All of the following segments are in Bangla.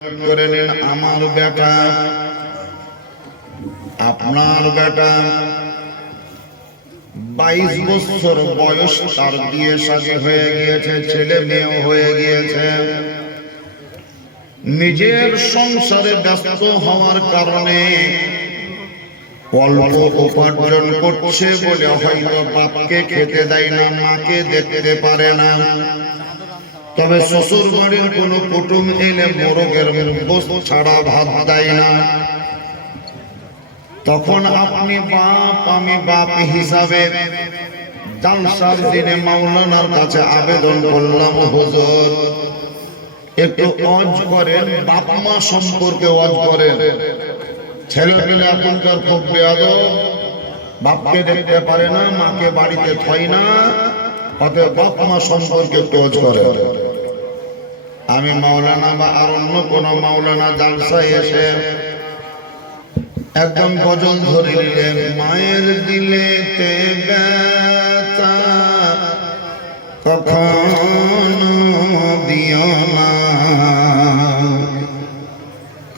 করে নিন আমার বেটা, আপনার বেটা 22 বছর বয়স, তার বিয়ে শাদী হয়ে গিয়েছে, ছেলে মেয়েও হয়ে গিয়েছে। নিজের সংসারে ব্যস্ত হওয়ার কারণে অল্প উপার্জন করছে বলে হয়তো বাপকে খেতে দেয় না, মাকে দেখতে পারে না। তবে শ্বশুর বাড়ির কোন কুটুম এলে মোরগের গোশত ছাড়া ভাত দেয় না। তখন আপনি বাপ, আমি বাপ হিসাবে জালসার দিনে মাওলানার কাছে আবেদন করলাম, হুজুর একটু ওয়াজ করেন, বাপ মা সম্পর্কে ওয়াজ করেন। ছেলেপেলে এখনকার খুব বেয়াদব, বাপকে দেখতে পারে না, মাকে বাড়িতে থয় না, অতএব বাপ মা সম্পর্কে একটু ওয়াজ করেন। আমি মাওলানা বা আর অন্য কোন মাওলানা জালসায় এসে একদম গজল ধরে নিলেন, মায়ের দিলেতে ব্যথা কখনো দিও না,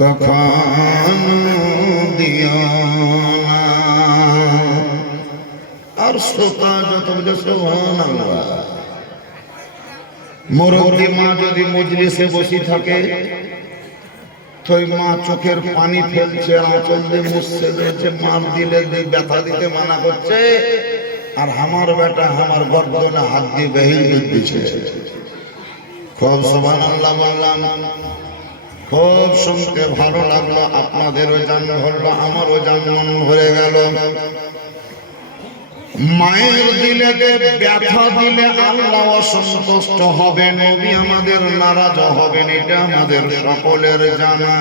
কখনো দিও না। আর শ্রোতা যত বুঝে সুবহানাল্লাহ। মুরব্বি মা যদি মজলিসে বসে থাকে, ওই মা চোখের পানি ফেলছে, আঁচল দিয়ে মুছছে, দিয়েছে, মার দিলে ব্যথা দিতে মানা করছে, আর আমার বেটা আমার গর্দনে হাত দিয়ে বেহিল দিচ্ছে। খুব সুবহানাল্লাহ বললাম, খুব শুনতে ভালো লাগলো, আপনাদেরও জান ভরলো, আমারও জান মন ভরে গেল। মায়ের দিলে ব্যথা দিলে আল্লাহ অসন্তুষ্ট হবে, নবী আমাদের নারাজ হবেন, এটা আমাদের সকলের জানা।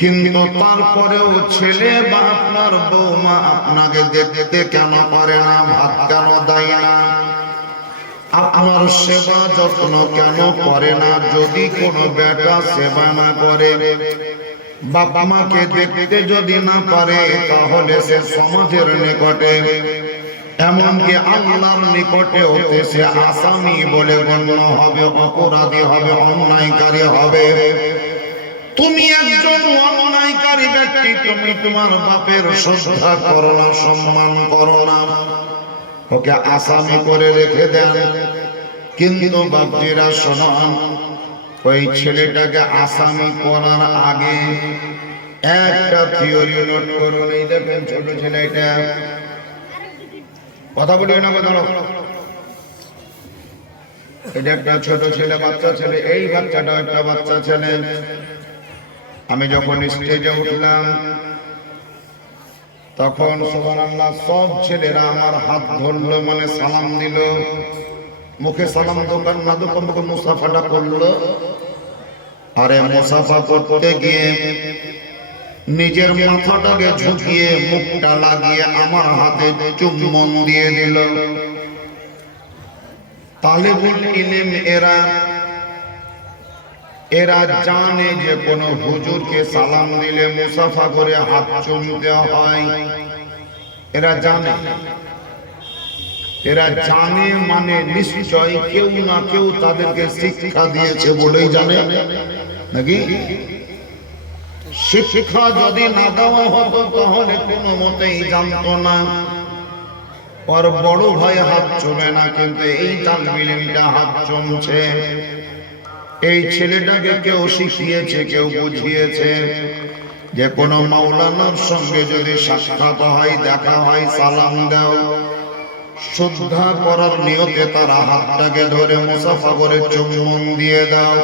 কিন্তু তারপরেও ছেলে বা আপনার বৌমা আপনাকে দেখতে কেন পারে না, ভাত কেন দেয় না, আপনার সেবা যত্ন কেন করে না? যদি কোনো বেটা সেবা না করে, বাবা মাকে দেখতে যদি না পারে, তাহলে সে সমাজের নিকটে, এমনকি আল্লাহর নিকটেও সে আসামি বলে গণ্য হবে, অপরাধী হবে, অন্যায়কারী হবে। তুমি একজন অন্যায়কারী ব্যক্তি, তুমি তোমার বাপের শ্রদ্ধা করো না, সম্মান করো না, ওকে আসামি করে রেখে দেন। কিন্তু বাপজিরা শোনান, ওই ছেলেটাকে আসামি করার আগে একটা থিওরি নোট করুন। এই দেখেন ছোট ছেলেটা, কথা বলি না, কথা এটা একটা ছোট ছেলে, বাচ্চা ছেলে, এই বাচ্চাটা একটা বাচ্চা ছেলে। আমি যখন স্টেজে উঠলাম তখন সুবহানাল্লাহ সব ছেলেরা আমার হাত ধরলো, মানে সালাম দিল, মুখে সালাম দোকান না দোকান মুখে মুসাফাটা করলো। আরে মুসাফা করতে গিয়ে নিজের মাথাটাকে ঝুঁকিয়ে মুখটা লাগিয়ে আমার হাতে চুম্বন দিয়ে দিল। তালেবুল ইলম এরা জানে যে কোন হুজুরকে সালাম দিলে মুসাফা করে হাত চুমতে হয়, এরা জানে। এরা জানে মানে নিশ্চয় কেউ না কেউ তাদেরকে শিক্ষা দিয়েছে বলেই জানে, নাকি? শিক্ষা যদি না দেওয়া হতো তাহলে কোনো মতেই জানতো না। ওর বড় ভাই হাত চুমে না, কিন্তু এই তালবিলটা হাত চুমছে। এই ছেলেটাকে কেউ শিখিয়েছে, কেউ বুঝিয়েছে যে কোনো মাওলানার সঙ্গে যদি সাক্ষাৎ হয়, দেখা হয়, সালাম দাও, শ্রদ্ধা করার নিয়তে তার হাতটাকে ধরে মুসাফা করে চুম্বন দিয়ে দাও।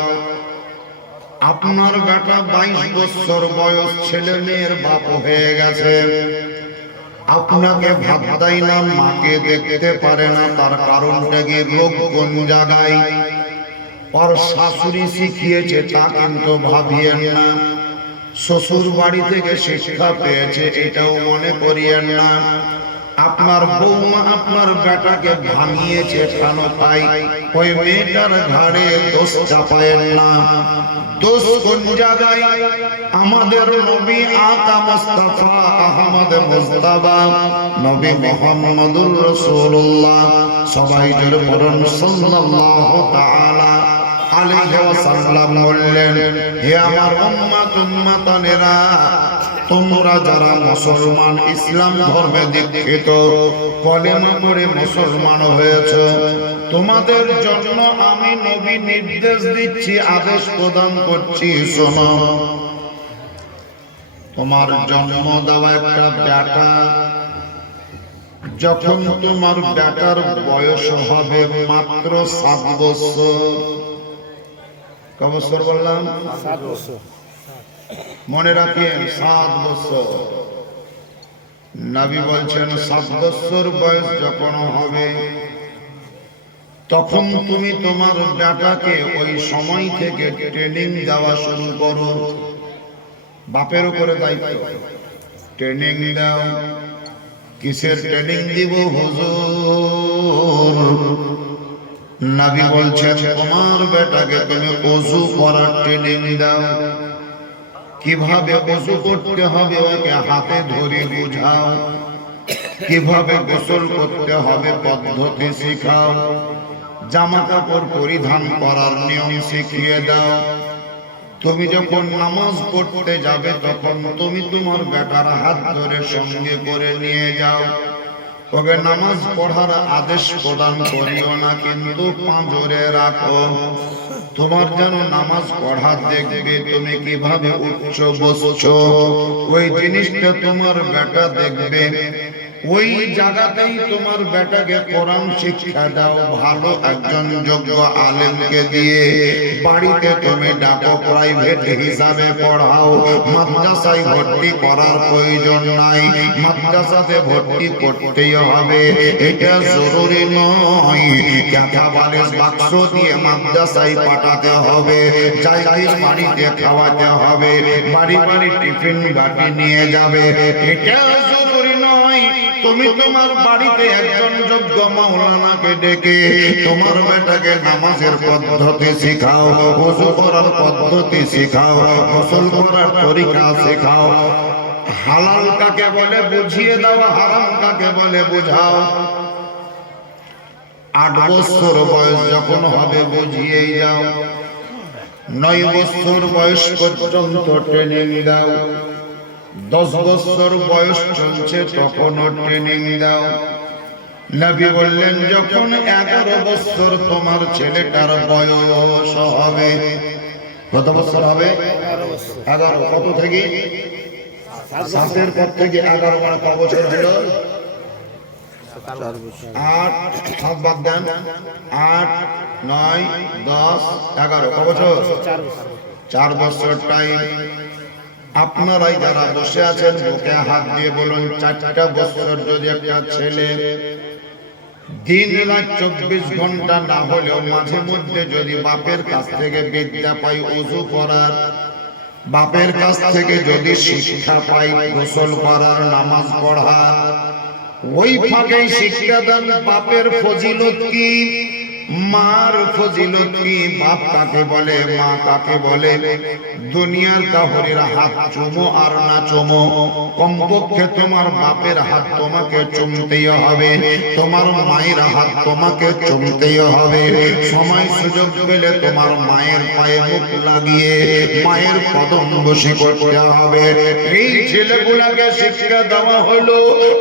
আপনার বেটা 22 বছর বয়স, ছেলে মেয়ের বাপ হয়ে গেছে, আপনাকে ভাত দেয় না, মাকে দেখতে পারে না, তার কারণটা কি? রোগ কোন জায়গায়? ওর শাশুড়ি শিখিয়েছে তা কিন্তু ভাবিয়েন না, শ্বশুর বাড়ি থেকে শিক্ষা পেয়েছে এটাও মনে করিয়েন না। আপনার বৌমা আপনার বেটাকে ভাঙিয়েছে কেন পাই, ওই মেয়েটার ঘাড়ে দোষ চাপায়েন না। দোষ কোন জায়গায়? আমাদের নবী আকা মুস্তাফা আহমদ মুস্তাফা নবী মুহাম্মদুর রাসূলুল্লাহ, সবাই জোরে বলুন সাল্লাল্লাহু তাআলা আলাইহি ওয়াসাল্লাম বললেন, হে আমার উম্মাতানেরা, তোমরা যারা মুসলমান, ইসলাম ধর্মে দীক্ষিত, কলেমা পড়ে মুসলমান হয়েছে, তোমাদের জন্য আমি নবী নির্দেশ দিচ্ছি, আদেশ প্রদান করছি, শোনো। তোমার জন্ম দেওয়া একটা বেটা, যখন তোমার বেটার বয়স হবে মাত্র 7 বছর, কত বছর বললাম? 7 বছর। মনে রাখেন 7 বছর। নবী বলছেন 7 বছর বয়স যখন হবে, তখন তুমি তোমার বেটাকে ওই সময় থেকে ট্রেনিং দেওয়া শুরু করো। বাপের উপরে দায়িত্ব, ট্রেনিং দাও। কিসের ট্রেনিং দিব হুজুর? নবী বলছেন তোমার বেটাকে তুমি ওযু করার ট্রেনিং দাও। কিভাবে ওযু করতে হবে ওকে হাতে ধরে বুঝাও, কিভাবে গোসল করতে হবে পদ্ধতি শেখাও, জামা কাপড় পরিধান করার নিয়ম শিখিয়ে দাও। তুমি যখন নামাজ পড়তে যাবে তখন তুমি তোমার বেটার হাত ধরে সঙ্গে করে নিয়ে যাও। তবে নামাজ পড়ার আদেশ প্রদান করিও না, কিন্তু পাঁজরে রাখো। তোমার যেন নামাজ পড়া দেখবে তুমি কিভাবে উচ্চ বসছো, ওই জিনিসটা তোমার বেটা দেখবে। ওই জায়গাতেই তোমার বেটাকে কোরআন শিক্ষা দাও, ভালো একজন যোগ্য আলেমকে দিয়ে। বাড়িতে তুমি ডাকো, প্রাইভেট হিসাবে পড়াও, মাদ্রাসায় ভর্তি করার প্রয়োজন নাই, মাদ্রাসাতে ভর্তি করতেই হবে। এটা জরুরি নয় কথা বালিশ বাক্স দিয়ে মাদ্রাসায় পাঠাতে হবে, যাই বাড়িতে খাওয়াতে হবে, বাড়ি বাড়ি টিফিন বাটি নিয়ে যাবে, এটা জরুরি নয়। তুমি তোমার বাড়িতে একজন যোগ্য মাওলানাকে ডেকে তোমার বেটাকে নামাজের পদ্ধতি শেখাও, ওযু করার পদ্ধতি শেখাও, গোসল করার তরিকা শেখাও। হালাল কাকে বলে বুঝিয়ে দাও, হারাম কাকে বলে বুঝাও। 8 বছর বয়স যখন হবে বুঝিয়েই যাও। 9 বছর বয়স পর্যন্ত ট্রেনিং দাও। 10 বছর বয়স চলছে তখনও ট্রেনিং দাও। নবী বললেন যখন 11 বছর তোমার ছেলেটার বয়স হবে, কত বছর হবে? 11। কত থেকে? 7 পর থেকে 11 মানে কত বছর হলো? 8, 7 বাদ দেন, 8, 9, 10, 11 কত বছর? 4 বছর টাইম। আপনারাই যারা বসে আছেন বুকে হাত দিয়ে বলুন, 4টা বছর যদি একটা ছেলে দিন রাত 24 ঘন্টা না হলেও মাঝে মধ্যে যদি বাপের কাছ থেকে বিদ্যা পাই ওযু করার, বাপের কাছ থেকে যদি শিক্ষা পাই গোসল করার, নামাজ পড়ার, ওই ফাঁকে শিক্ষা দান বাপের ফজিলত কি, মার ফজিলত কি, বাপ কাকে বলে, মা কাকে বলে। দুনিয়ার কাহরির হাত চুমো আর না চুমো, কমপক্ষে তোমার বাপের হাত তোমাকে চুমতেই হবে, তোমার মায়ের হাত তোমাকে চুমতেই হবে। সময় সুযোগ পেলে তোমার মায়ের পায়ে মুখ লাগিয়ে মায়ের কদম বসি করতে হবে। এই ছেলেগুলাকে শিক্ষা দেওয়া হলো,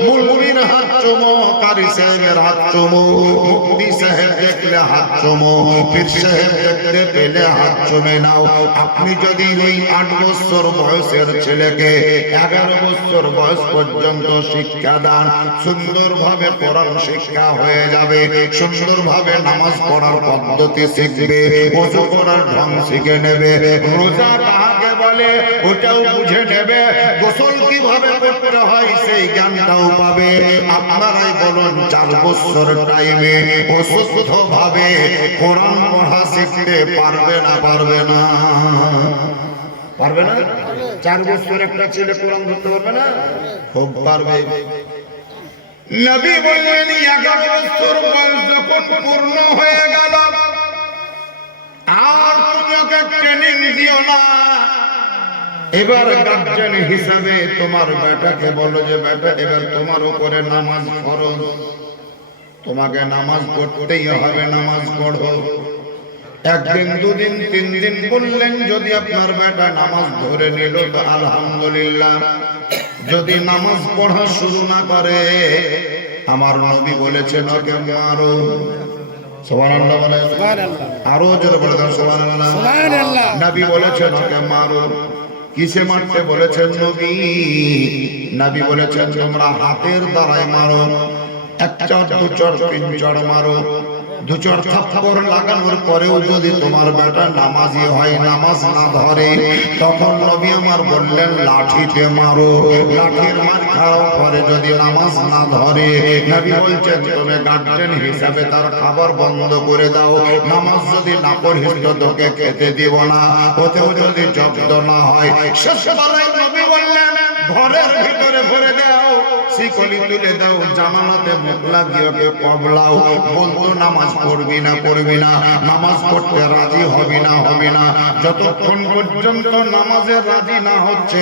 মুলবির হাত চুমো, কারি সাহেবের হাত চুমো, মুফতি সাহেব দেখলে হাত চুমো, পীর সাহেব দেখতে পেলে হাত চুমে নাও। আপনি যদি ওই 8 বছর বয়সের ছেলেকে 11 বছর বয়স পর্যন্ত শিক্ষা দান, সুন্দরভাবে কোরআন শিক্ষা হয়ে যাবে, সুন্দরভাবে নামাজ পড়ার পদ্ধতি শিখবে, ওযু করার ঢং শিখে নেবে, রোজা কাকে বলে ওটাও বুঝে নেবে, গোসল কিভাবে করতে হয় সেই জ্ঞানটাও পাবে। আপনারাই বলুন 4 বছর টাইমে অসুস্থ ভাবে কোরআন পড়া শিখতে পারবে না? পারবে না? পারবে না? 4 বছর একটা ছেলে কোরআন ধরতে পারবে না? খুব পারবে। নবী বললেন 11 বছর বয়স যখন পূর্ণ হয়ে গেল আর তুমি ওকে ট্রেনিং দিও না। এবার গার্জিয়ান হিসাবে তোমার বেটাকে বলো যে বেটা এবার তোমার উপরে নামাজ ফরজ, তোমাকে নামাজ পড়তেই হবে, নামাজ পড়ো। একদিন দুদিন তিন দিন বললেন, যদি আপনার বেটা নামাজ ধরে নিল তো আলহামদুলিল্লাহ, যদি নামাজ পড়া শুরু না করে আমার নবী বলেছেন ওকে মারো। সুবহানাল্লাহ বলেন, আরো জোরে বলে দেন সুবহানাল্লাহ। নবী বলেছেন ওকে মারো। কিসে মারতে বলেছেন নবী? নবী বলেছেন তোমরা হাতের দ্বারায় মারো, এক চড় দু চড় তিন চড় মারো। দু চড় থাপ্পড় লাগানোর পরেও যদি তোমার বেটা নামাজি হয়, নামাজ না ধরে, তখন নবী আমার বললেন লাঠিতে মারো। লাঠির মার খাওয়ার পরে যদি নামাজ না ধরে, নবী বলছেন তুমি গার্জেন হিসাবে তার খাবার বন্ধ করে দাও। নামাজ যদি না পড়িস তো তোকে খেতে দিব না। ওতেও যদি জব্দ না হয়, শেষবেলায় নবী বললেন ঘরের ভিতরে ভরে দাও, শিকলি তুলে দাও, জামানাতে মুখ লাগিয়ে ওকে কবলাও। বলতো নামাজ পড়বি না পড়বি না, নামাজ পড়তে রাজি হবি না হবি না। যতক্ষণ পর্যন্ত নামাজে রাজি না হচ্ছে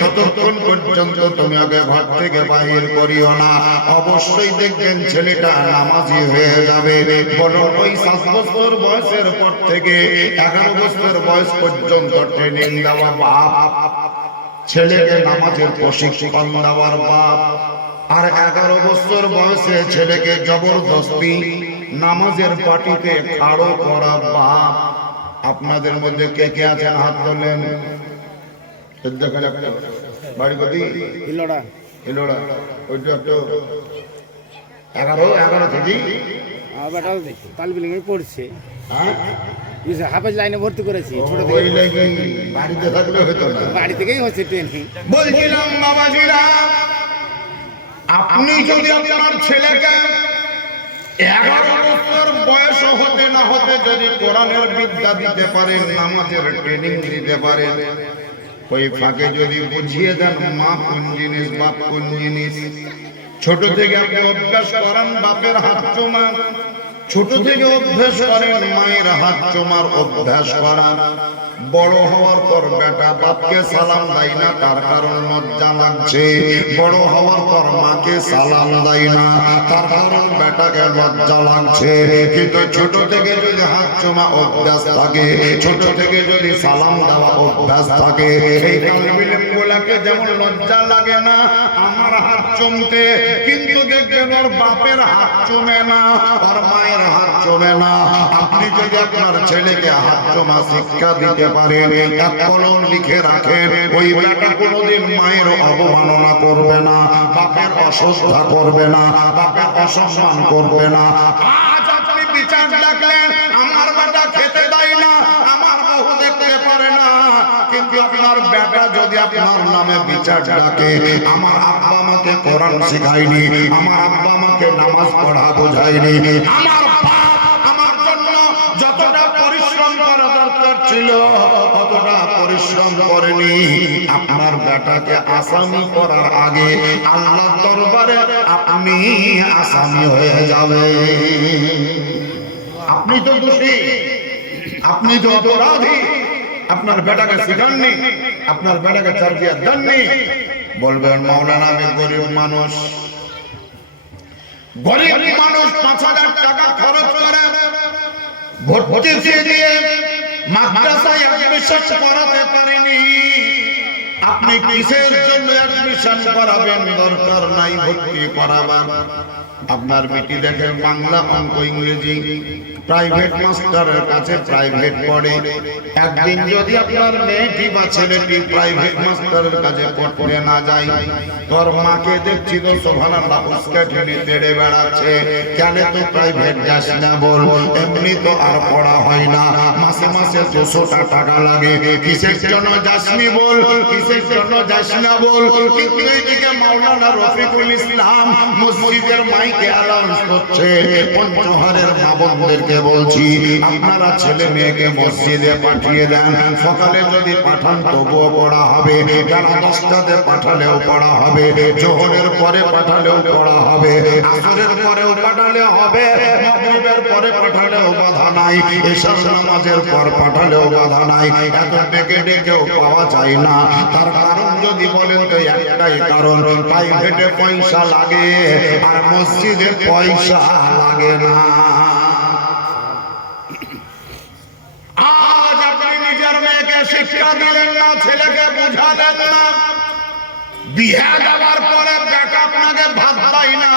ততক্ষণ পর্যন্ত তুমি ওকে ঘর থেকে বাহির করিও না। অবশ্যই দেখবেন ছেলেটা নামাজি হয়ে যাবে। বলো ওই 7 বছর বয়সের পর থেকে 11 বছর বয়স পর্যন্ত ট্রেনিং দেওয়া বাপ, ছেলেকে নামাজের প্রশিক্ষণ দেওয়ার বাপ, আর 11 বছর বয়সে ছেলেকে জবরদস্তি নামাজের পাটিতে খাড়ো করা বাপ। আপনাদের মধ্যে কে কে আছেন হাত তোলেন। বাড়ি কতি ইলোড়া, ইলোড়া ওইটা একটু 11 থেকে বেটাও তালবিলিং পড়ছে। হ্যাঁ, হাফেজ লাইনে ভর্তি করেছি। ছোট ওই লাগি বাড়িতে থাকলে হতো না, বাড়ি থেকেই হচ্ছে ট্রেনিং। বলছিলাম বাবাজিরা, আপনি যদি আপনার ছেলেকে 11 বছর বয়স হতে না হতে যদি কোরআনের বিদ্যা দিতে পারেন, নামাজের ট্রেনিং দিতে পারেন, ওই ফাঁকে যদি বুঝিয়ে দেন মা কোন জিনিস বাপ কোন জিনিস, ছোট থেকে আপনি অভ্যাস করান বাপের হাত চুমা, ছোট থেকে অভ্যাস করেন মায়ের হাত চুমার অভ্যাস করা, বড় হওয়ার পর বেটা বাপকে সালাম দেয় না, তার কারণ লজ্জা লাগছে। বড় হওয়ার পর মাকে সালাম দেয় না, তার কারণ বেটাকে লজ্জা লাগছে। কিন্তু ছোট থেকে যদি হাত চুমা অভ্যাস থাকে, ছোট থেকে যদি সালাম দেওয়া অভ্যাস থাকে, এই তালবিলগুলোকে যেমন লজ্জা লাগে না আমার হাত চুমতে, কিন্তু দেখবেন ওর বাপের হাত চুমে না, ওর মায়ের হাত চুমে না। আপনি যদি আপনার ছেলেকে হাত চুমা শিক্ষা দিতে পারেন, এক কলম লিখে রাখেন, ওই বেটা কোনোদিন মায়ের অবমাননা করবে না, বাপের অশ্রদ্ধা করবে না, বাপের অসম্মান করবে না। আজ আপনি বিচার ডাকলেন আমার বেটা খেতে দেয় না, আমার বউ দেখতে পারে না, কিন্তু আপনার বেটা যদি আপনার নামে বিচার ডাকে, আমার আব্বা আমাকে কোরআন শেখায়নি, আমার আব্বা আমাকে নামাজ পড়া বোঝায়নি, আমার বাপ আমার জন্য যতটা পরিশ্রম করা দরকার ছিল অতটা পরিশ্রম করেনি, আপনার বেটাকে আসামি করার আগে আল্লাহর দরবারে আপনি আসামি হয়ে যাবে। আপনি তো দোষী, আপনি তো অপরাধী, আপনার বেটাকে শিখাননি, আপনার বেটাকে চারদিয়া দেননি। বলবেন মাওলানা আমি গরিব মানুষ, গরিব মানুষ 5,000 টাকা খরচ করে ভর্তি দিয়ে মাদ্রাসায় অ্যাডমিশন করাতে পারেনি। আপনি কিসের জন্য অ্যাডমিশন করাবেন? দরকার নাই ভর্তি করাবার। আপনার বেটি দেখেন বাংলা অঙ্ক ইংরেজি প্রাইভেট মাস্টারের কাছে প্রাইভেট পড়ে, একদিন যদি আপনার মেয়েটি বা ছেলেটি প্রাইভেট মাস্টারের কাছে পড়তে না যায়, তোর মাকে দেখছি তো সুবহানাল্লাহ উস্কে ঠেলে তেড়ে বেড়াচ্ছে, কেন তো প্রাইভেট যাস না বল, এমনি তো আর পড়া হয় না, মাসে মাসে 200 টাকা লাগে, কিসের জন্য যাসনি বল, কিসের জন্য যাস না বল। কিন্তু এইদিকে মাওলানা রফিকুল ইসলাম মসজিদের মাইকে অ্যানাউন্স করছে, পঞ্চহারের মা বোনদেরকে বলছি আপনারা ছেলে মেয়েকে মসজিদে পাঠিয়ে দেন, সকালে যদি পাঠান তবুও পড়া হবে, বেলা 10টাতে পাঠালেও পড়া হবে, জোহরের পরে পাঠালেও পড়া হবে, আসরের পরেও পাঠালেও হবে, মাগরিবের পরে পাঠালেও বাধা নাই, এশার নামাজের পর পাঠালেও বাধা নাই। এত ডেকে ডেকেও পাওয়া যায় না, তার কারণ যদি বলেন তো একটাই কারণ, প্রাইভেটে পয়সা লাগে আর মসজিদে পয়সা লাগে না। শিক্ষা দিলেন না, ছেলেকে বুঝালেন না, বিয়ে দেওয়ার পরে বেটা আপনাকে ভাত দেয় না,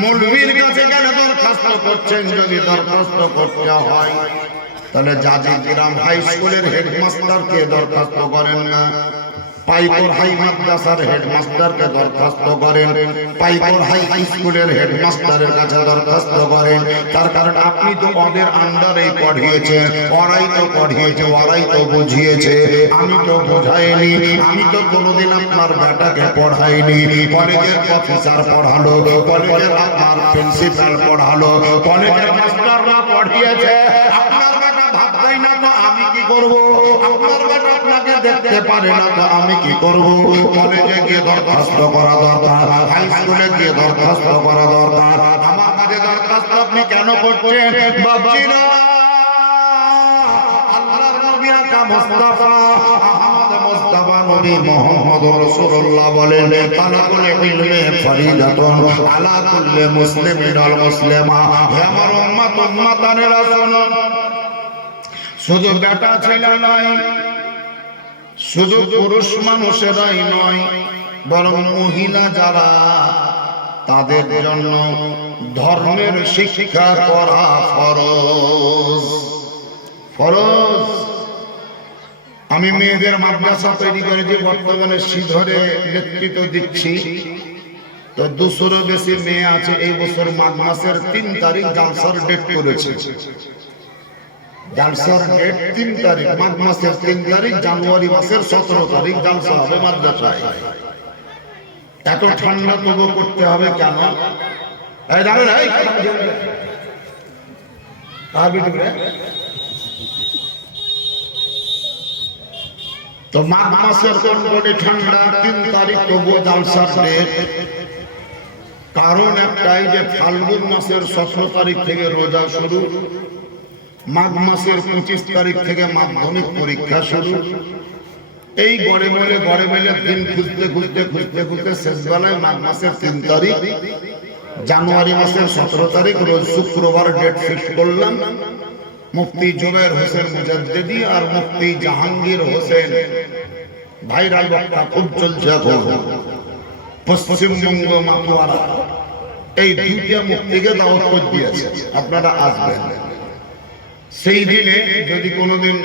মৌলবীর কাছে গেলে দরখাস্ত করছেন। যদি দরখাস্ত করতে হয় তাহলে জাজি গ্রাম হাই স্কুলের হেডমাস্টারকে দরখাস্ত করেন না, পাইপুর হাই মাদ্রাসার হেডমাস্টারকে দরখাস্ত করেন, পাইপুর হাই স্কুলের হেডমাস্টারের কাছে দরখাস্ত করেন। তার কারণ আপনি তো ওদের আন্ডারেই পড়িয়েছেন, ওরাই তো পড়িয়েছে, ওরাই তো বুঝিয়েছে, আমি তো বোঝাইনি, আমি তো কোনোদিন আপনার বেটাকে পড়াইনি। কলেজের অফিসার পড়ালো, কলেজের আপনার প্রিন্সিপাল পড়ালো, কলেজের মাস্টাররা পড়িয়েছে, আপনার বেটা ভাত দেয় না তো আমি কি করব? আপনার বেটা আপনাকে দেখতে পারে না তো আমি কি করব? কলেজে গিয়ে দরখাস্ত করা দরকার, হাই স্কুলে গিয়ে দরখাস্ত করা দরকার। আমার কাছে দরখাস্ত আপনি কেন করছেন? বাবজিরা, আল্লাহর নবী আকা মুস্তাফা আহমদ মুস্তাফা নবী মুহাম্মদ রাসূলুল্লাহ বলেন, তালাকুল ইলমি ফরিদাতুন আলা কুল্লি মুসলিমিন ওয়াল মুসলিমা। হে আমার উম্মত, উম্মতানেরা শুনো, শুধু বেটা ছেলে নয়, শুধু পুরুষ মানুষেরাই নয়, বরং মহিলা যারা, তাদের জন্য ধর্মের শিক্ষা করা ফরজ। ফরজ। আমি মেয়েদের মাদ্রাসা তৈরি করেছি, বর্তমানে শিধরে নেতৃত্ব দিচ্ছি। তো 200 বেশি মেয়ে আছে। এই বছর মাঘ মাসের 3 তারিখ জালসার ডেট করেছে। জালসার ডেট 3 তারিখ, মাঘ মাসের 3 তারিখ, জানুয়ারি মাসের 17 তারিখ জালসা হবে মাদ্রাসায়। এত ঠান্ডা তবু করতে হবে কেন? এই জানেন, এই তো মাঘ মাসের কনকনে ঠান্ডা, 3 তারিখ তবু জালসার ডেট। কারণ একটাই যে ফাল্গুন মাসের 17 তারিখ থেকে রোজা শুরু, মাঘ মাসের 25 তারিখ থেকে মাধ্যমিক পরীক্ষা শুরু। এই গড়ে মেলে দিন খুঁজতে খুঁজতে শেষ বেলায় মাঘ মাসের 3 তারিখ, জানুয়ারি মাসের 17 তারিখ রোজ শুক্রবার ডেট ফিক্স করলাম। মুফতি জুবায়ের হোসেন মুজাদ্দিদি আর মুফতি জাহাঙ্গীর হোসেন ভাইরাল বক্তা খুব চলছে এখন পশ্চিমবঙ্গ মাতুয়ারা, এই দুইটা মুফতিকে দাওয়াত করে দিয়েছে, আপনারা আসবেন। সেই দিনে যদি কোনোদিন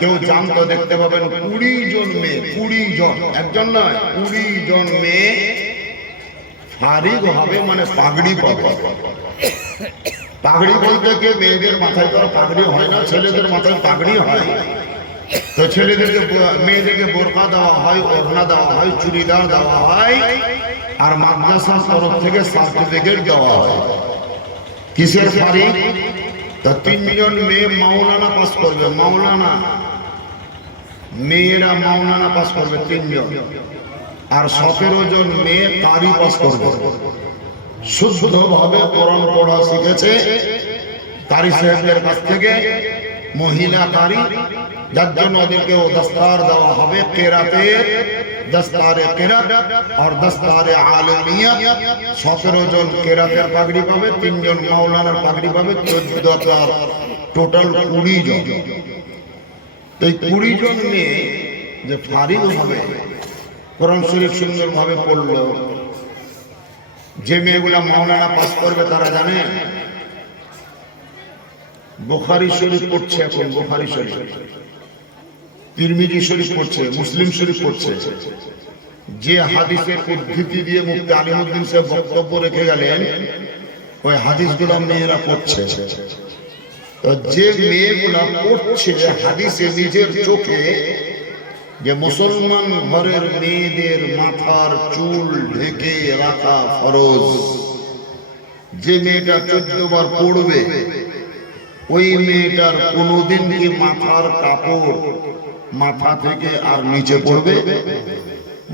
কেউ যান তো দেখতে পাবেন 20 জন মেয়ে, 20 জন, একজন নয়, 20 জন মেয়ে ফারিগ হবে, মানে পাগড়ি পাবে। পাগড়ি বলতে কি, মেয়েদের মাথায় তো পাগড়ি হয় না, ছেলেদের মাথায় পাগড়ি হয়। তো ছেলেদেরকে, মেয়েদেরকে বোরকা দেওয়া হয়, ওড়না দেওয়া হয়, চুড়িদার দেওয়া হয়, আর মাদ্রাসার তরফ থেকে সার্টিফিকেট দেওয়া হয়। কিসের ফারিগ? তা 3 জন মেয়ে মাওলানা পাস করবে, মাওলানা, মেয়েরা মাওলানা পাস করবে 3 জন, আর 17 জন মেয়ে কারি পাস করবে। শুদ্ধভাবে কোরআন পড়া শিখেছে কারি সাহেবদের কাছ থেকে, মহিলা কারি, যার জন্য ওদেরকে দস্তার দেওয়া হবে কেরাতের, দস্তারে কেরাত আর দস্তারে আলমিয়া। 17 জন কেরাতের পাগড়ি পাবে, 3 জন মাওলানার পাগড়ি পাবে, 14টা, টোটাল 20 জন। এই 20 জন মেয়ে যে ফারিগ হবে, কোরআন শরীফ সুন্দরভাবে পড়লো, যে মেয়েগুলা মাওলানা পাস করবে তারা জানে বুখারী শরীফ পড়ছে, এখন বুখারী শরীফ, তিরমিজি শরীফ পড়ছে, মুসলিম শরীফ পড়ছে। যে হাদিসের উদ্ধৃতি দিয়ে মুফতি আলিমউদ্দিন সাহেব বক্তব্য রেখে গেলেন, ওই হাদিসগুলো মেয়েরা পড়ছে। তো যে মেয়েগুলা পড়ছে হাদিসে নিজের চোখে, যে মুসলমান ঘরের মেয়েদের মাথার চুল ঢেকে রাখা ফরজ, যে মেয়েটা 14 বার পড়বে ওই মেয়েটার কোনোদিন কি মাথার কাপড় মাথা থেকে আর নিচে পড়বে?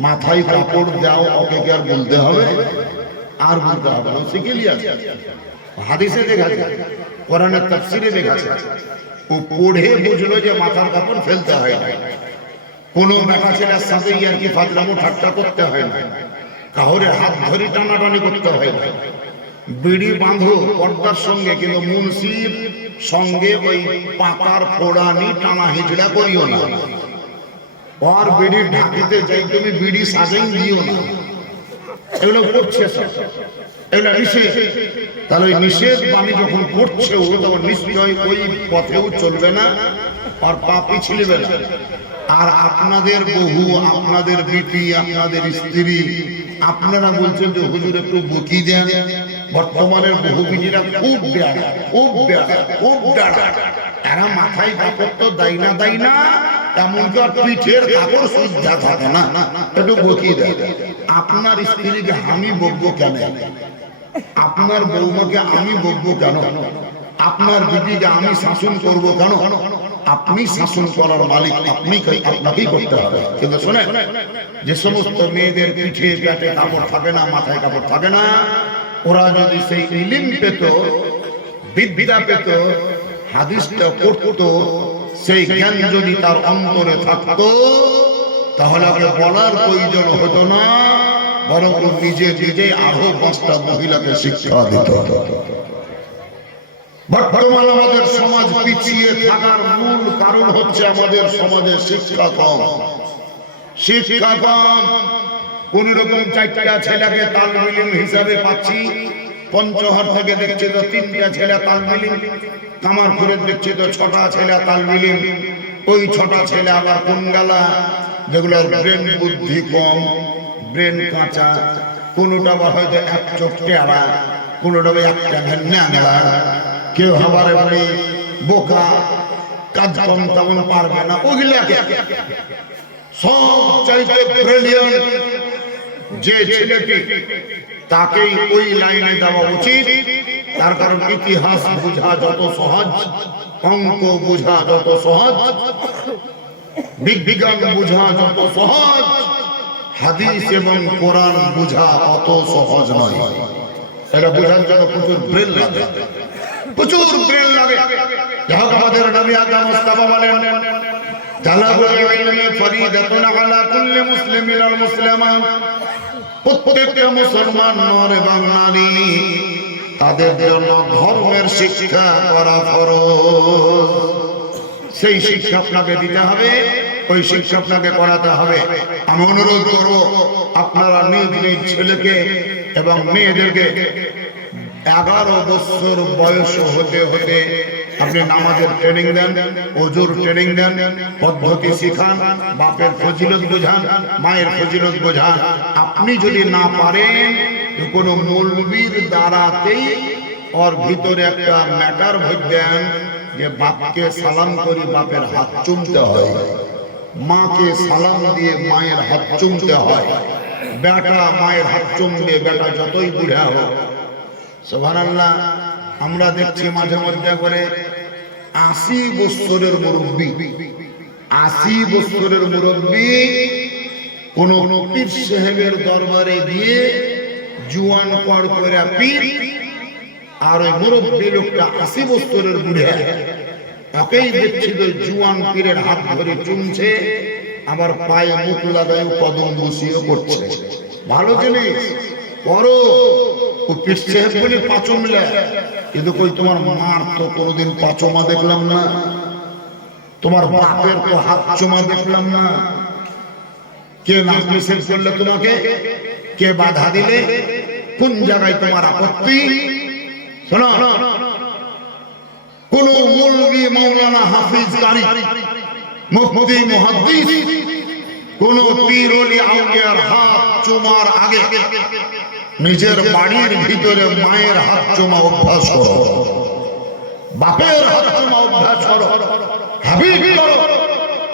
মাথায় কাপড় দাও, ওকে কি আর বলতে হবে? আর বলতে হবে না, শিখে লিয়াছে। হাদিসে দেখা যায়, কোরআনের তাফসীরে দেখা যায়, ও পড়ে বুঝলো যে মাথার কাপড় ফেলতে হয় না। কোনো বেটা ছেলের সাথে আর কি ফাজলামো ঠাট্টা করতে হয় না, কাউরে হাত ধরে টানাটানি করতে হয় না। বিড়ি বাঁধো পর্দার সঙ্গে, কিন্তু মুন্সির সঙ্গে ওই পাকার ফোড়ানি টানা হিজড়া করিও না। और বিড়ি ঢাকিতে যাই তুমি বিড়ি সাজেই দিও না, এগুলো করছে সব, এগুলো নিষেধ। তাহলে ওই নিষেধ বাণী যখন করছে ও, তখন নিশ্চয় ওই পথেও চলবে না আর পা পিছলিবে না। আর আপনাদের বহু, আপনাদের বিটি, আপনাদের স্ত্রী, আপনারা বলছেন যে হুজুর একটু বকি দেন। বর্তমানের বহু বিটিরা খুব বেড়া, খুব বেড়া, খুব বেড়া। এরা মাথায় কাপড় তো দেয় না, এমনকি আর পিঠের কাপড় সুদ্ধা থাকে না, একটু বকি দেয়। আপনার স্ত্রীকে আমি বকবো কেন? আপনার বৌমাকে আমি বকবো কেন? আপনার বিটিকে আমি শাসন করব কেন? আপনি শাসন করার মালিক, আপনাকেই করতে হবে। কিন্তু শোনেন, যে সমস্ত মেয়েদের পিঠে পেটে কাপড় থাকে না, মাথায় কাপড় থাকে না, ওরা যদি সেই ইলিম পেত, বিদ্যা পেত, হাদিসটা পড়তো, সেই জ্ঞান যদি তার অন্তরে থাকতো, তাহলে ওকে বলার প্রয়োজন হতো না, বরং নিজে আরো 5টা মহিলাকে শিক্ষা দিত। বর্তমান আমাদের সমাজ পিছিয়ে থাকার মূল কারণ হচ্ছে আমাদের সমাজে শিক্ষা কম। শিক্ষা কম। কোন রকম 4টা ছেলেকে তালবিলিম হিসাবে পাচ্ছি, পঞ্চহর থেকে দেখছি তো 3টা ছেলে তালবিলিম, কামারপুরে দেখছি তো 6টা ছেলে তালবিলিম। ওই 6টা ছেলে আবার কোন গালা, যেগুলোর ব্রেন বুদ্ধি কম, ব্রেন কাঁচা, কোনটা বা হয়তো এক চোখ টেরা, কোনটা বা একটা ন্যাংলা, কেউ আবার এমনি বোকা, কাজ কম তেমন পারবে না। ওইগুলাকে সব চাইতে ব্রিলিয়ান্ট যে ছেলেটি, তাকেই ওই লাইনে দেওয়া উচিত। তার কারণ ইতিহাস বোঝা যত সহজ, অঙ্ক বোঝা যত সহজ, বিজ্ঞান বোঝা যত সহজ, হাদিস এবং কোরআন বোঝা অত সহজ নয়। এটা বোঝার জন্য প্রচুর ব্রেন লাগে, প্রচুর ব্রেন লাগে। যাক, আমাদের নবী আদম মুস্তাফা বলেন, তালাবুল ইলমি ফরিদাতুন আলা কুল্লি মুসলিমিন ওয়াল মুসলিমাত। প্রত্যেকটা মুসলমান নর এবং নারী, তাদের জন্য ধর্মের শিক্ষা করা ফরজ। সেই শিক্ষা আপনাকে দিতে হবে, ওই শিক্ষা আপনাকে করাতে হবে। আমি অনুরোধ করব, আপনারা নিজ নিজ ছেলেকে এবং মেয়েদেরকে 11 বছর বয়স হতে হতে আপনি নামাজের ট্রেনিং দেন, ওযুর ট্রেনিং দেন, পদ্ধতি শিখান, বাপের ফজিলত বোঝান, মায়ের ফজিলত বোঝান। আপনি যদি না পারেন, কোনো মৌলবীর দ্বারাতেই ওর ভিতরে একটা ম্যাটার ভরে দেন যে বাপকে সালাম করি, বাপের হাত চুমতে হয়, মাকে সালাম দিয়ে মায়ের হাত চুমতে হয়। বেটা মায়ের হাত চুমবে, বেটা যতই বুড়া হোক। সুবহানাল্লাহ। আমরা দেখছি মাঝে মধ্যে করে 80 বছরের মুরব্বী, 80 বছরের মুরব্বী কোন পীর সাহেবের দরবারে গিয়ে জুয়ান পর করে পীর, আর ওই মুরব্বী লোকটা 80 বছরের বুড়া, তাকেই দেখছি তো জুয়ান পীরের হাত ধরে চুমছে, আবার পায়ে মুখ লাগায় কদম বসিয়ে করছে। ভালো জিনিস করো, ও পীর সাহেব বলে পাচমলা, কিন্তু কই তোমার মার তো কোনোদিন পাচমা দেখলাম না, তোমার বাপের তো হাত চুমা দেখলাম না। কে নাম নিষেধ করলে তোমাকে? কে বাধা দিলে? কোন জায়গায় তোমার আপত্তি? শোনো, কোন মৌলভী, মাওলানা, হাফিজ, কারি, মুফতি, মুহাদ্দিস, কোন পীর ওলি আউলিয়ার হাত চুমার আগে নিজের বাড়ির ভিতরে মায়ের হাত চুমা অভ্যাস করো, বাপের হাত চুমা অভ্যাস করো, হাবিব করো।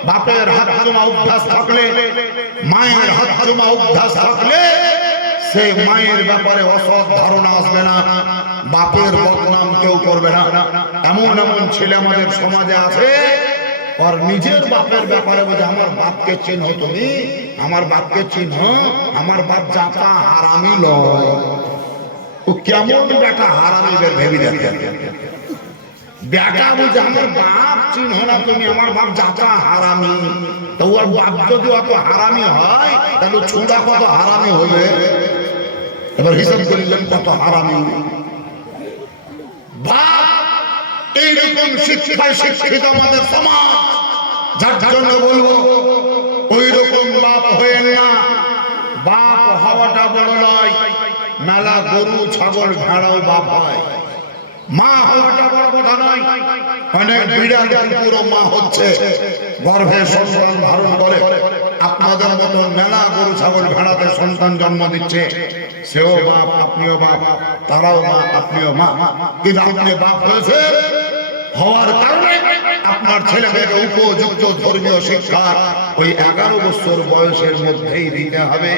বাপের হাত চুমা অভ্যাস থাকলে, মায়ের হাত চুমা অভ্যাস থাকলে, সেই মায়ের ব্যাপারে অসৎ ধারণা আসবে না, বাপের বদনাম কেউ করবে না। এমন এমন ছেলে আমাদের সমাজে আছে, আর নিজের বাপের ব্যাপারে বলছে আমার বাপকে চিনহ, তুমি আমার বাপকে চিনহ, আমার বাপ জাতা হারামি লয়। ও কেমন বেটা হারামি ভেবে দেখে, বেটা বলছে আমার বাপ চিনহ না তুমি, আমার বাপ জাতা হারামি। তো ওর বাপ যদি অত হারামি হয়, তাহলে ছোড়া কত হারামি হবে? এবার হিসাব করিলেন কত হারামি। এইরকম শিক্ষায় শিক্ষিত আমাদের সমাজ, যার জন্য বলবো ওই গরু ছাগল ভেড়াও বাপ হয়। মা হওয়াটা বড় কথা নয়, অনেক বিড়াল কুকুরও মা হচ্ছে, গর্ভে সন্তান ধারণ করে। আপনাদের মতন মেলা গরু ছাগল ভেড়াতে সন্তান জন্ম দিচ্ছে, সেও বাপ আপনিও বাপ, তারাও মা আপনিও মা। কিন্তু আপনি বাপ হয়েছে হওয়ার কারণে আপনার ছেলে মেয়েকে উপযুক্ত ধর্মীয় শিক্ষা ওই 11 বছর বয়সের মধ্যেই দিতে হবে।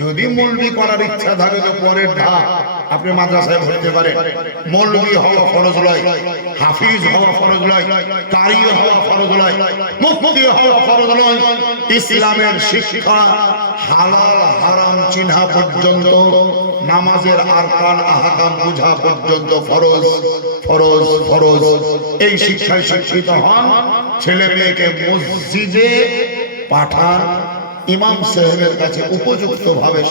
যদি মৌলবি করার ইচ্ছা থাকে তো পরের ধাপ, আপনি মাদ্রাসায় ভর্তি পারেন। মৌলবি হওয়া ফরজ নয়, হাফিজ হওয়া ফরজ নয়, কারি হওয়া ফরজ নয়, মুফতি হওয়া ফরজ নয়। ইসলামের শিক্ষা হালাল হারাম চিহ্না পর্যন্ত, নামাজের আরকান আহকাম বুঝা পর্যন্ত ফরজ ফরজ ফরজ। এই শিক্ষায় শিক্ষিত হন, ছেলে মেয়েকে মসজিদে পাঠান, ইমাম সাহেবের কাছে উপযুক্ত ভাবে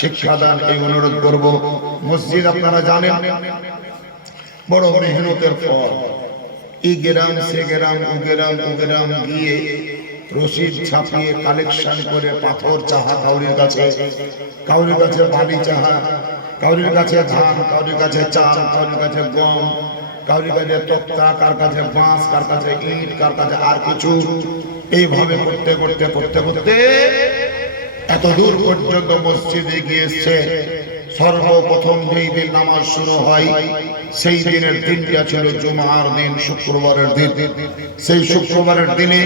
শিক্ষা দান এই অনুরোধ করব। মসজিদ আপনারা জানেন বড় মেহনতের ফল। এই গ্রাম সে গ্রাম ও গ্রাম গিয়ে রশিদ ছাপিয়ে কালেকশন করে পাথর চাহা কাউরির কাছে বালি চাহা, কাউরির কাছে ধান, কাউরির কাছে চাল, কাউরির কাছে গম, কাউরির কাছে তক্তা, কার কাছে বাঁশ, কার কাছে ইট, কার কাছে আর কিছু। এইভাবে করতে করতে করতে করতে এত দূর পর্যন্ত মসজিদে গিয়েছে। সর্বপ্রথম যেই দিন নামাজ শুরু হয় সেই দিনের দিনটা ছিল জুমার দিন, শুক্রবারের দিন। সেই শুক্রবারের দিনে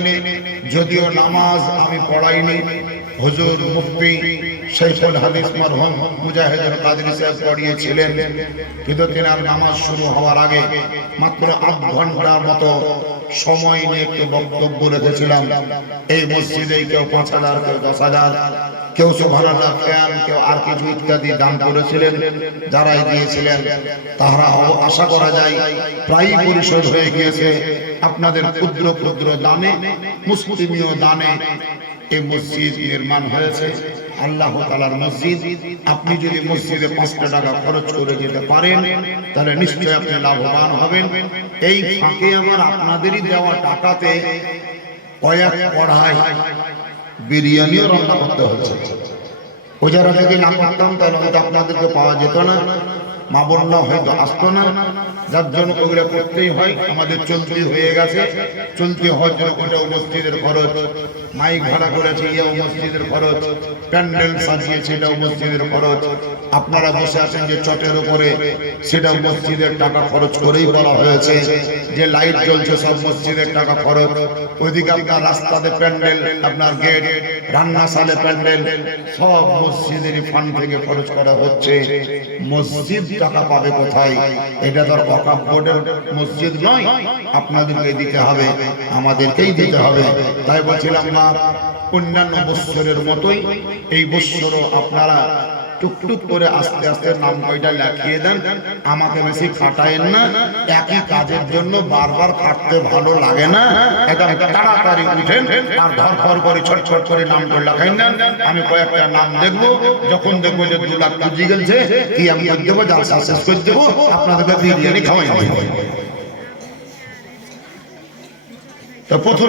যদিও নামাজ আমি পড়াইনি, হুজুর মুফতি শাইখুল হাদিস মরহুম মুজাহিদুল কাদরী সাহেব পড়িয়েছিলেন, কিন্তু তিনার নামাজ শুরু হওয়ার আগে মাত্র 8 ঘন্টার মতো সময় নিয়ে একটু বক্তব্য রেখেছিলাম। এই মসজিদে কেউ 5,000, কেউ 10,000, কেউ সুবহানাল্লাহ ফ্যান, কেউ আর কিছু ইত্যাদি দান করেছিলেন। যারাই দিয়েছিলেন তারা আশা করা যায় প্রায় পরিশোধ হয়ে গিয়েছে। আপনাদের ক্ষুদ্র ক্ষুদ্র দানে, মুসলিমীয় দানে এই মসজিদ নির্মাণ হয়েছে। আল্লাহ তাআলার মসজিদ। আপনি যদি মসজিদে 5টা টাকা খরচ করে যেতে পারেন তাহলে নিশ্চয়ই আপনি লাভবান হবেন। এই ফাঁকে আমার আপনাদেরই দেওয়া টাকাতে কয়েক কড়াই বিরিয়ানিও রান্না করতে হচ্ছে। ওই যারা যদি না করতাম তাহলে হয়তো আপনাদেরকে পাওয়া যেত না, মা বোনরা হয়তো আসতো না। যার জন্য ওগুলো করতেই হয়। আমাদের চলতি হয়ে গেছে, চলতি হওয়ার জন্য ওটাও মসজিদের খরচ, মাইক ভাড়া করেছে এও মসজিদের খরচ, প্যান্ডেল সাজিয়েছে এটাও মসজিদের খরচ, আপনারা বসে আছেন যে চটের উপরে সেটাও মসজিদের টাকা খরচ করেই বলা হয়েছে। যে লাইট জ্বলছে সব মসজিদের টাকা খরচ। ওইদিকে আপনার রাস্তাতে প্যান্ডেল, আপনার গেট, রান্নাশালে প্যান্ডেল, সব মসজিদের ফান্ড থেকে খরচ করা হচ্ছে। মসজিদ টাকা পাবে কোথায়? এটা তো ওয়াকফ বোর্ডের মসজিদ নয়, আপনাদেরকে দিতে হবে, আমাদেরকেই দিতে হবে। তাই বলছিলাম না, অন্যান্য বৎসরের মতোই এই বৎসরও আপনারা টুকটুক করে আস্তে আস্তে নাম কয়টা লিখিয়ে দেন। আমাকে বেশি খাটায়েন না, একই কাজের জন্য বারবার খাটতে ভালো লাগে না। একদম তাড়াতাড়ি উঠেন আর ধরফর করে ছটছট করে নামটা লেখাই না। আমি কয়েকটা নাম দেখবো, যখন দেখবো যে 2 লাখ পুঁজি গেছে, কি আমি করে দেবো, জালসা শেষ করে দেবো, আপনাদেরকে বিরিয়ানি খাওয়াই। তো প্রথমে